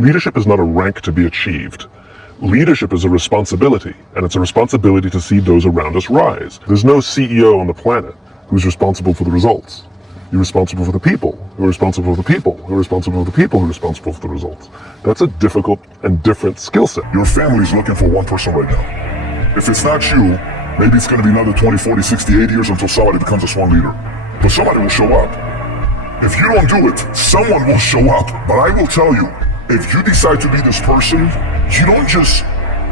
Leadership is not a rank to be achieved. Leadership is a responsibility, and it's a responsibility to see those around us rise. There's no CEO on the planet who's responsible for the results. You're responsible for the people, who are responsible for the people, who are responsible for the people, who are responsible for the results. That's a difficult and different skill set. Your family's looking for one person right now. If it's not you, maybe it's going to be another 20, 40, 60, 80 years until somebody becomes a sworn leader. But somebody will show up. If you don't do it, someone will show up. But I will tell you, if you decide to be this person, you don't just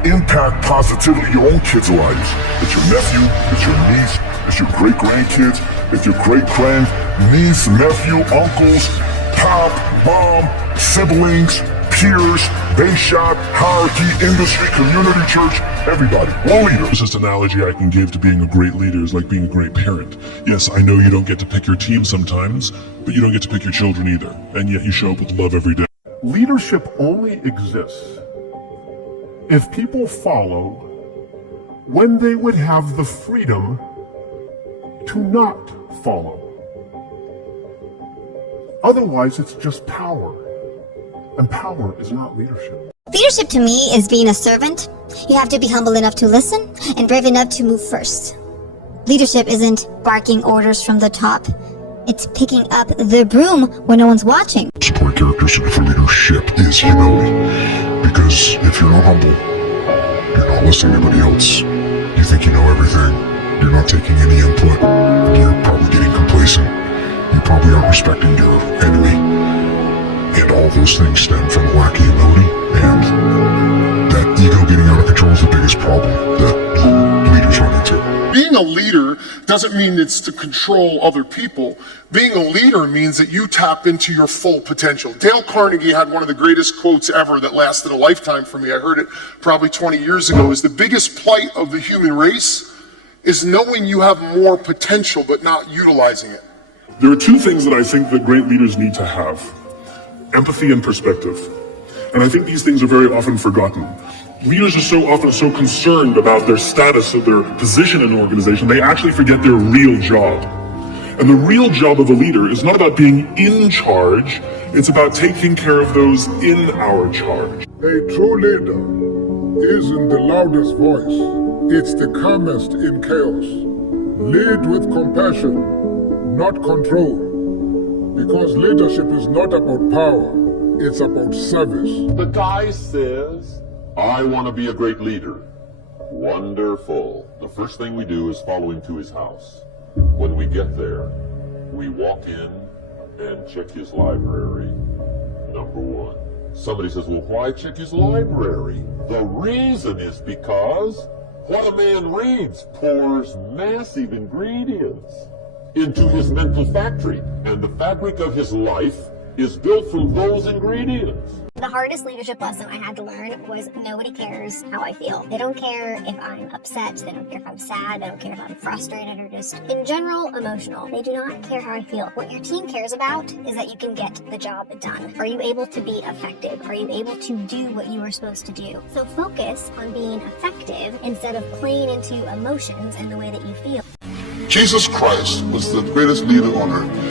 impact positively your own kids' lives. It's your nephew, it's your niece, it's your great-grandkids, it's your great-grand, niece, nephew, uncles, pop, mom, siblings, peers, base shop, hierarchy, industry, community, church, everybody. One leader. The closest analogy I can give to being a great leader is like being a great parent. Yes, I know you don't get to pick your team sometimes, but you don't get to pick your children either. And yet you show up with love every day. Leadership only exists if people follow when they would have the freedom to not follow. Otherwise, it's just power. And power is not leadership. Leadership to me is being a servant. You have to be humble enough to listen and brave enough to move first. Leadership isn't barking orders from the top. It's picking up the broom when no one's watching. Support characteristic for leadership is humility. Because if you're not humble, you're not listening to anybody else. You think you know everything. You're not taking any input. You're probably getting complacent. You probably aren't respecting your enemy. And all those things stem from a lack of humility. And that ego getting out of control is the biggest problem that leaders run into. Being a leader doesn't mean it's to control other people. Being a leader means that you tap into your full potential. Dale Carnegie had one of the greatest quotes ever that lasted a lifetime for me. I heard it probably 20 years ago. Is the biggest plight of the human race is knowing you have more potential but not utilizing it. There are two things that I think that great leaders need to have: empathy and perspective. And I think these things are very often forgotten. Leaders are so often so concerned about their status or their position in an organization, they actually forget their real job. And the real job of a leader is not about being in charge, it's about taking care of those in our charge. A true leader isn't the loudest voice, it's the calmest in chaos. Lead with compassion, not control. Because leadership is not about power, it's about service. The guy says, I want to be a great leader. Wonderful. The first thing we do is follow him to his house. When we get there, we walk in and check his library. Number one. Somebody says, well, why check his library? The reason is because what a man reads pours massive ingredients into his mental factory, and the fabric of his life is built from those ingredients. The hardest leadership lesson I had to learn was nobody cares how I feel. They don't care if I'm upset, they don't care if I'm sad, they don't care if I'm frustrated or just in general emotional. They do not care how I feel. What your team cares about is that you can get the job done. Are you able to be effective? Are you able to do what you are supposed to do? So focus on being effective instead of playing into emotions and the way that you feel. Jesus Christ was the greatest leader on earth.